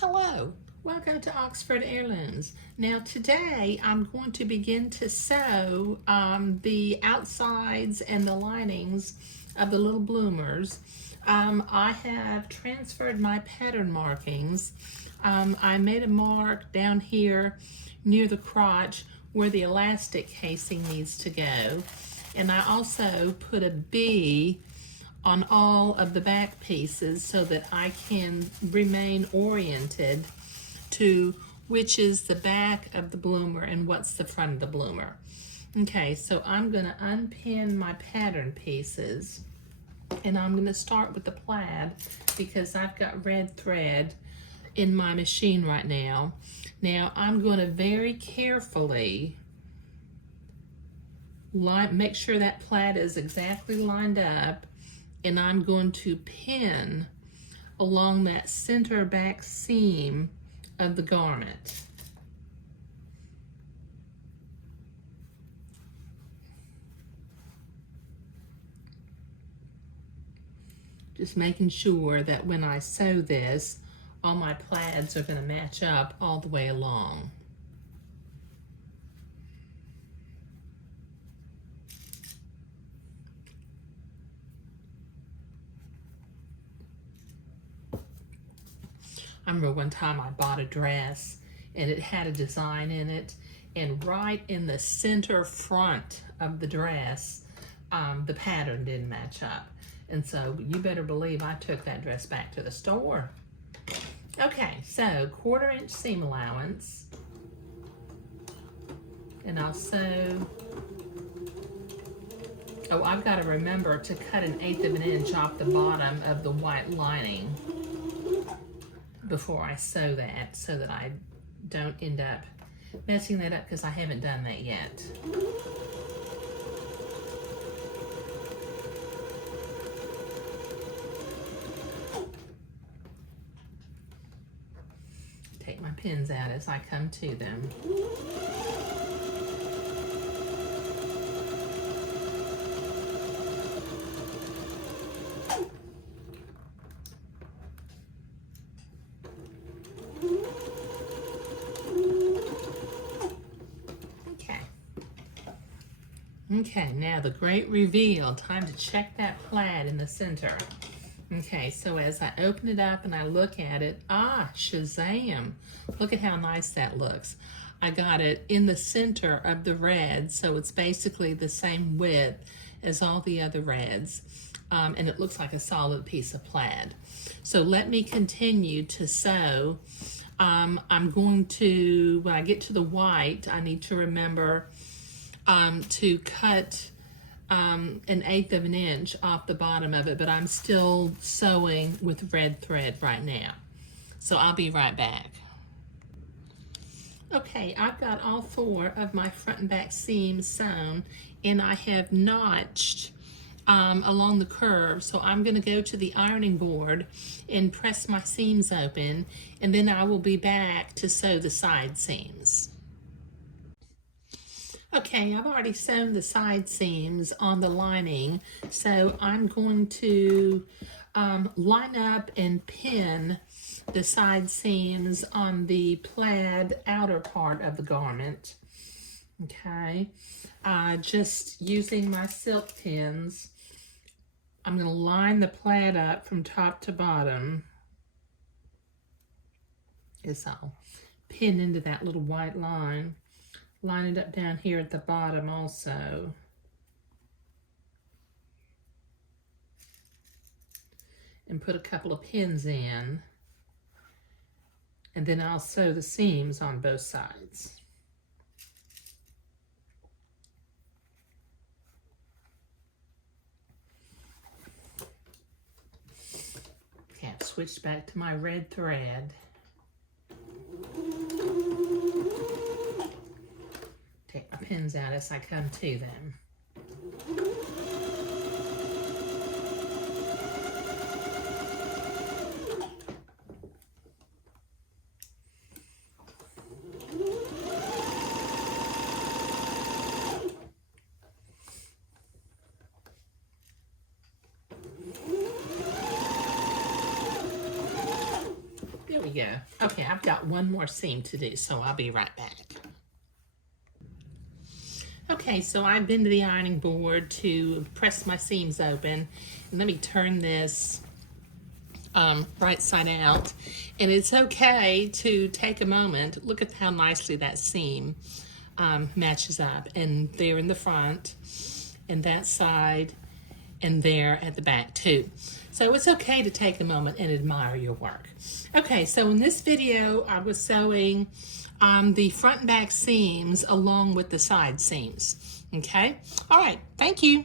Hello, welcome to Oxford Heirlooms. Now today I'm going to begin to sew the outsides and the linings of the little bloomers. I have transferred my pattern markings. I made a mark down here near the crotch where the elastic casing needs to go, and I also put a B on all of the back pieces so that I can remain oriented to which is the back of the bloomer and what's the front of the bloomer. Okay, so I'm going to unpin my pattern pieces, and I'm going to start with the plaid because I've got red thread in my machine right now. Now I'm going to very carefully make sure that plaid is exactly lined up, and I'm going to pin along that center back seam of the garment. Just making sure that when I sew this, all my plaids are going to match up all the way along. I remember one time I bought a dress and it had a design in it, and right in the center front of the dress, the pattern didn't match up. And so you better believe I took that dress back to the store. Okay, so 1/4 inch seam allowance, and I'll sew. Oh, I've got to remember to cut 1/8 of an inch off the bottom of the white lining before I sew that, so that I don't end up messing that up, because I haven't done that yet. Take my pins out as I come to them. Okay, now the great reveal. Time to check that plaid in the center. Okay, so as I open it up and I look at it, shazam! Look at how nice that looks. I got it in the center of the red, so it's basically the same width as all the other reds. And it looks like a solid piece of plaid. So let me continue to sew. I'm going to, when I get to the white, I need to remember to cut 1/8 of an inch off the bottom of it, but I'm still sewing with red thread right now. So I'll be right back. Okay, I've got all 4 of my front and back seams sewn, and I have notched along the curve. So I'm going to go to the ironing board and press my seams open, and then I will be back to sew the side seams. Okay, I've already sewn the side seams on the lining, so I'm going to line up and pin the side seams on the plaid outer part of the garment. Okay, just using my silk pins, I'm going to line the plaid up from top to bottom. As I'll pin into that little white line. Line it up down here at the bottom also. And put a couple of pins in. And then I'll sew the seams on both sides. Okay, I've switched back to my red thread. Take my pins out as I come to them. There we go. Okay, I've got one more seam to do, so I'll be right back. Okay, so I've been to the ironing board to press my seams open. And let me turn this right side out. And it's okay to take a moment. Look at how nicely that seam matches up. And there in the front, and that side, and there at the back too. So it's okay to take a moment and admire your work. Okay, so in this video, I was sewing the front and back seams along with the side seams. Okay, all right, thank you.